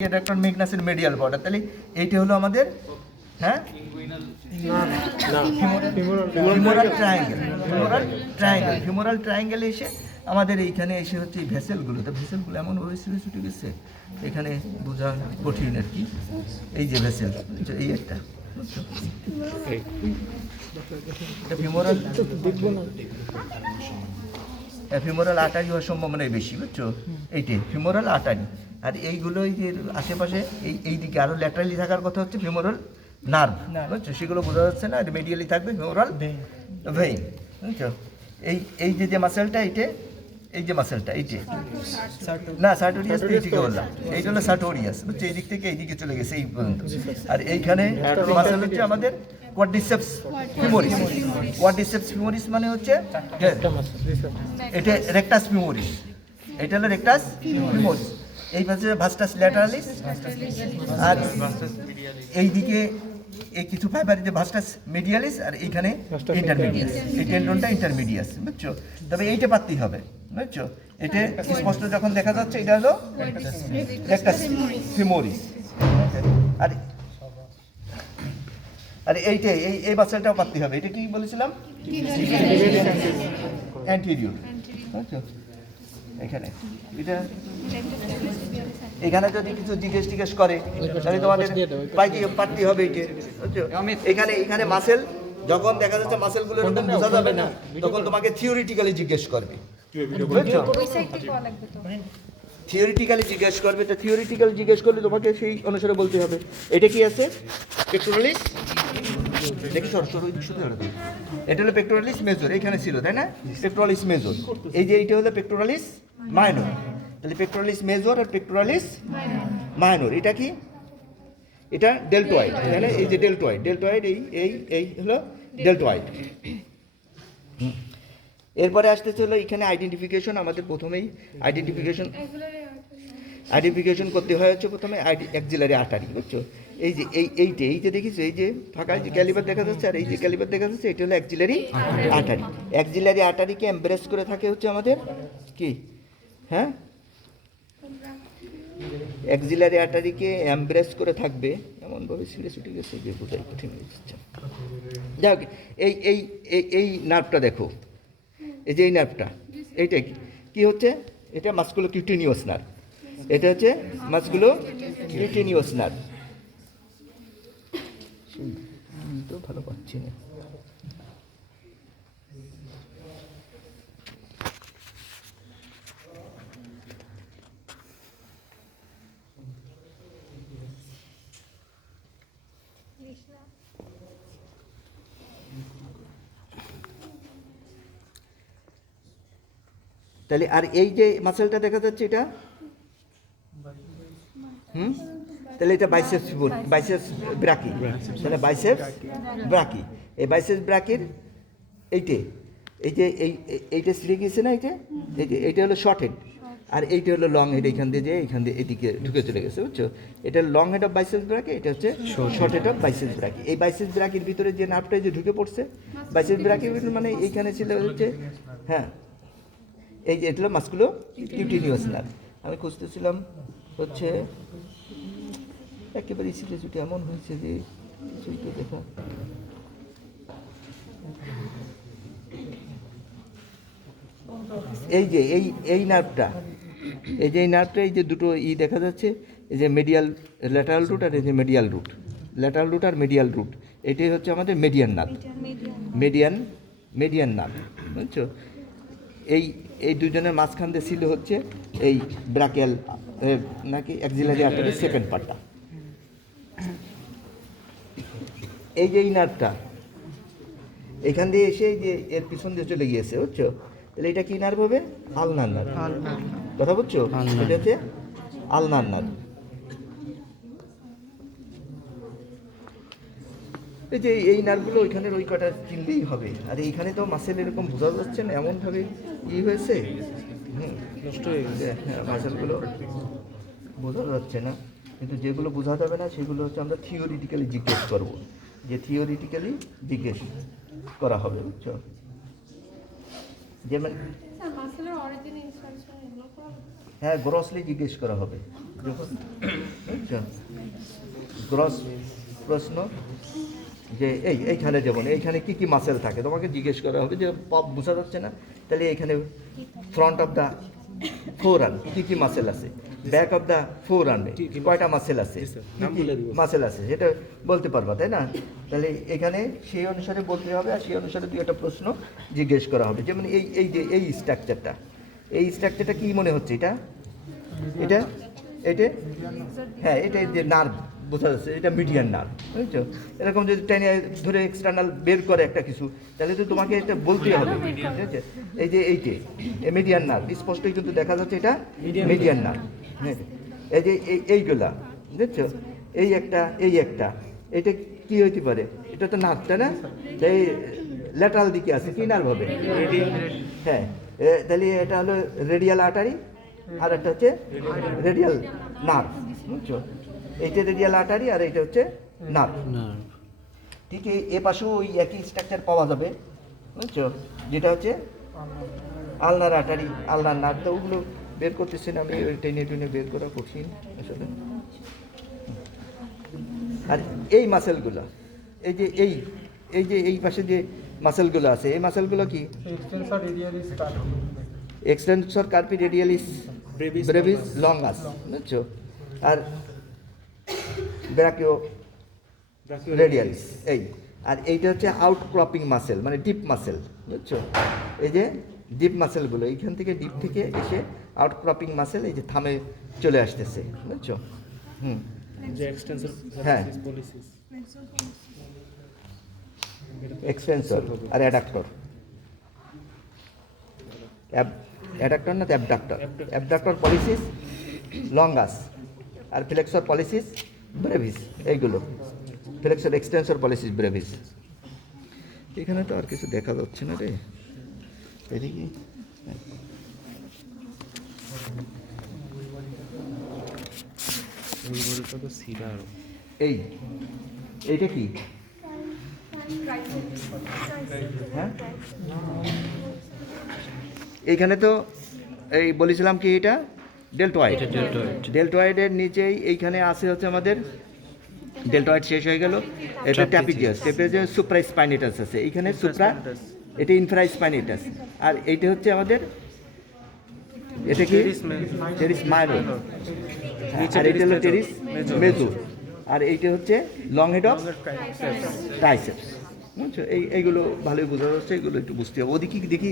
এটা একটা মেগনাসের medial border, তাহলে এইটা হলো আমাদের হ্যাঁ ফিমোরাল ট্রায়াঙ্গেল। ফিমোরাল ট্রায়াঙ্গেলে এসে আমাদের এইখানে এসে হচ্ছে এই ভেসেলগুলো, তো ভেসেলগুলো এমনভাবে ছিঁড়ে ছুটে গেছে এখানে বোঝা কঠিন আর কি। এই যে ভেসেল, এই একটা ফিমোরাল ফিমোরাল আটারি হওয়ার সম্ভাবনাই বেশি, বুঝছো? এইটাই ফিমোরাল আটারি। আর এইগুলো এই যে আশেপাশে এই দিকে আরও ল্যাটারালি থাকার কথা হচ্ছে ফিমোরাল নার্ভ, বুঝছো? সেগুলো বোঝা যাচ্ছে না, মেডিয়ালি থাকবে ফিমোরাল ভেইন, বুঝছো? এই যে মাসেলটা এইটা, এই যে মাসেলটা এই যে না সার্টোরিয়াস থেকে বললাম, এইটা হলো সার্টোরিয়াস, বুঝছো? এই দিক থেকে এইদিকে চলে গেছে এই পর্যন্ত। আর এইখানে মাসেল হচ্ছে আমাদের কোয়াড্রিসেপস ফিমোরিস। কোয়াড্রিসেপস ফিমোরিস মানে হচ্ছে এটা রেকটাস ফিমোরিস, এটা হলো রেকটাস ফিমোরিস। এই পাশে ভাস্টাস ল্যাটারালিস, আর এইদিকে এই কিছু ফাইবার যে ভাস্টাস মিডিয়ালিস, আর এইখানে ইন্টারমিডিয়াস, এই টেন্ডনটা ইন্টারমিডিয়াস, বুঝছো? তবে এইটা পাততেই হবে, বুঝছো? এটা স্পষ্ট যখন দেখা যাচ্ছে এটা হলো রেকটাস ফিমোরিস। আর এইটা এই বাচ্চাটাও পাততে হবে। এটা কি বলেছিলাম? অ্যান্টিরিয়র, বুঝছো? এখানে এটা এখানে যদি কিছু জিজ্ঞেস করে তাহলে তোমাদের পাততে হবে এইটা, বুঝছো? এখানে মাসেল যখন দেখা যাচ্ছে মাসেলগুলো এরকম বোঝা যাবে না, তখন তোমাকে থিওরিটিক্যালি জিজ্ঞেস করবে, বুঝছো? থিওরিটিক্যালি জিজ্ঞেস করবে, তো থিওরিটিক্যালি জিজ্ঞেস করলে তোমাকে সেই অনুসারে বলতে হবে। এটা কি আছে? পেক্টোরালিস, দেখি এটা হলো পেক্টোরালিস মেজর, এখানে ছিল তাই না? Pectoralis major. এই যে এইটা হলো পেক্টোরালিস মাইনর, তাহলে পেক্টোরালিস মেজর আর পেক্টোরালিস মাইনর। এটা কি? এটা ডেল্টয়েড, তাই না? এই যে ডেল্টয়েড এই হলো ডেল্টয়েড। এরপরে আসতেছে হলো এখানে আইডেন্টিফিকেশন। আমাদের প্রথমেই আইডেন্টিফিকেশন করতে হয় হচ্ছে প্রথমে অ্যাক্সিলারি আর্টারি, বুঝছো? এই যে দেখিছো, এই যে ফাঁকা যে ক্যালিবার দেখা যাচ্ছে আর এই যে ক্যালিবার দেখা যাচ্ছে, এটা হলো অ্যাক্সিলারি আর্টারি। অ্যাক্সিলারি আর্টারিকে এমব্রেস করে থাকে হচ্ছে আমাদের কি, হ্যাঁ, অ্যাক্সিলারি আর্টারিকে এমব্রেস করে থাকবে এমনভাবে ছিঁড়ে ছুটে গেছে যে বোঝাই কঠিন হয়ে যাচ্ছে। যাক, এই নার্ভটা দেখো, এই যে এই নার্ভটা, এইটা কি হচ্ছে? এটা মাসকুলো কিউটেনিয়াস নার্ভ, এটা হচ্ছে মাসকুলো কিউটেনিয়াস নার্ভ। তো ভালো পাচ্ছি না। তাহলে আর এই যে মাসেলটা দেখা যাচ্ছে এটা, তাহলে এটা বাইসেপস ব্রাকি, তাহলে বাইসেপস ব্রাকি। এই বাইসেপস ব্রাকির এই যে এইটা ছিঁড়ে গিয়েছে না, এইটা হলো শর্ট হেড, আর এইটা হলো লং হেড, এইখান দিয়ে এদিকে ঢুকে চলে গেছে, বুঝছো? এটা লং হেড অফ বাইসেপস ব্রাকি, এটা হচ্ছে শর্ট হেড অফ বাইসেপস ব্রাকি। এই বাইসেপস ব্রাকির ভিতরে যে নার্ভটা যে ঢুকে পড়ছে বাইসেপস ব্রাকির ভিতরে, মানে এইখানে ছিল হচ্ছে, হ্যাঁ, এই যে এটা হলো মাসকুলো কিউটেনিয়াস নার্ভ। আমি খুঁজতেছিলাম হচ্ছে একেবারে ছিটে ছুটে এমন হয়েছে যে কিছুই দেখা। এই যে এই নার্ভটা, এই যে দুটো দেখা যাচ্ছে, এই যে মেডিয়াল ল্যাটারাল রুট আর এই যে মেডিয়াল রুট, ল্যাটারাল রুট আর মেডিয়াল রুট, এটাই হচ্ছে আমাদের মেডিয়ান নার্ভ, মেডিয়ান নার্ভ, বুঝছো? এই দুজনের মাঝখান দিয়ে ছিল হচ্ছে এই ব্রাকিয়াল নাকি অ্যাক্সিলারি আর্টারির সেকেন্ড পার্টটা। এই যে এই নার্ভটা এখান দিয়ে এসে যে এর পিছন দিয়ে চলে গিয়েছে, বুঝছো? তাহলে এটা কি নার্ভ হবে? আলনার নার্ভ, কথা বুঝছো? এটা হচ্ছে আলনার নার্ভ। এই যে এই নার্ভগুলো ওইখানের ওই কটা চিনলেই হবে। আর এইখানে তো মাসেল এরকম বোঝা যাচ্ছে না, এমনভাবে হয়েছে, নষ্ট হয়ে গেছে। হ্যাঁ, মাসেলগুলো বোঝা যাচ্ছে না, কিন্তু যেগুলো বোঝা যাবে না সেগুলো হচ্ছে আমরা থিওরিটিক্যালি জিজ্ঞেস করবো, যে থিওরিটিক্যালি জিজ্ঞেস করা হবে, বুঝছো? যেমন হ্যাঁ, গ্রসলি জিজ্ঞেস করা হবে যে যখন বুঝছো গ্রস প্রশ্ন যে এইখানে যেমন এইখানে কি কি মাসেল থাকে তোমাকে জিজ্ঞেস করা হবে যে পপ বোঝা যাচ্ছে না, তাহলে এইখানে front of the four arm কি কি মাসেল আছে, ব্যাক অফ দ্য ফোর আর্মে কয়টা মাসেল আছে, মাসেল আছে সেটা বলতে পারবা, তাই না? তাহলে এখানে সেই অনুসারে বলতে হবে, আর সেই অনুসারে দুই একটা প্রশ্ন জিজ্ঞেস করা হবে। যেমন এই যে এই স্ট্রাকচারটা কি মনে হচ্ছে, এটা হ্যাঁ, এটা যে নার্ভ বোঝা যাচ্ছে, এটা মিডিয়ান নার্ভ, বুঝছো? এরকম যদি টেনে ধরে এক্সটার্নাল বের করে একটা কিছু, তাহলে তো তোমাকে এটা বলতেই হবে, ঠিক আছে? এই যে এই মিডিয়ান নার্ভ স্পষ্টই কিন্তু দেখা যাচ্ছে, এটা মিডিয়ান নার্ভ। হ্যাঁ, এই যে এইগুলা বুঝছো, এই একটা এটা কি হইতে পারে, এটা তো নার্ভ, তাই না? এই ল্যাটারাল দিকে আছে, কি নার্ভ হবে? হ্যাঁ, তাহলে এটা হলো রেডিয়াল আর্টারি, আর একটা হচ্ছে রেডিয়াল নার্ভ, বুঝছো? এইটা রেডিয়াল আর্টারি আর এইটা হচ্ছে নার্ভ। ঠিক এ পাশেও ওই একই স্ট্রাকচার পাওয়া যাবে, বুঝছো? যেটা হচ্ছে আলনার আর্টারি, আলনার নার্ভ। তো ওগুলো বের করতেছি না আমি, ওই টেনে বের করা কঠিন আসলে। আর এই মাসেলগুলো, এই পাশে যে মাসেলগুলো আছে, এই মাসেলগুলো কি? এক্সটেন্সর কার্পি রেডিয়ালিস ব্রেভিস লঙ্গাস, বুঝছো? আর ব্রাকিও রেডিয়ালিস, আর এইটা হচ্ছে আউটক্রপিং মাসেল, মানে ডিপ মাসেল, বুঝছো? এই যে ডিপ মাসেলগুলো এইখান থেকে ডিপ থেকে এসে আউটক্রপিং মাসেল এই যে থামে চলে আসতেছে, বুঝছো? হ্যাঁ, এক্সটেন্সর আর অ্যাডাক্টর না অ্যাবডাক্টর পলিসিস লঙ্গাস, আর ফ্লেক্সর পলিসিস ব্রেভিস, এইগুলো ফ্লেক্সর এক্সটেন্সর পলিসিস ব্রেভিস। এখানে তো আর কিছু দেখা যাচ্ছে না রে, এদিকে এইটা কি? হ্যাঁ, এইখানে তো এই বলেছিলাম কি, এটা ডেল্টয়েডের নিচেই এইখানে আছে হচ্ছে আমাদের ডেল্টয়েড শেষ হয়ে গেল, এটা ট্যাপিজিয়াস সুপ্রাস্পাইনেটাস আছে এইখানে, এটা ইনফ্রাস্পাইনেটাস, আর এইটা হচ্ছে আমাদের এটা কি টেরিস মাইনর, আর এইটা হলো টেরিস মেজর, আর এইটা হচ্ছে লং হেড অফ ট্রাইসেপস, বুঝছো? এইগুলো ভালোই বোঝা যাচ্ছে, এগুলো একটু বুঝতে হবে। ওদিকে দেখি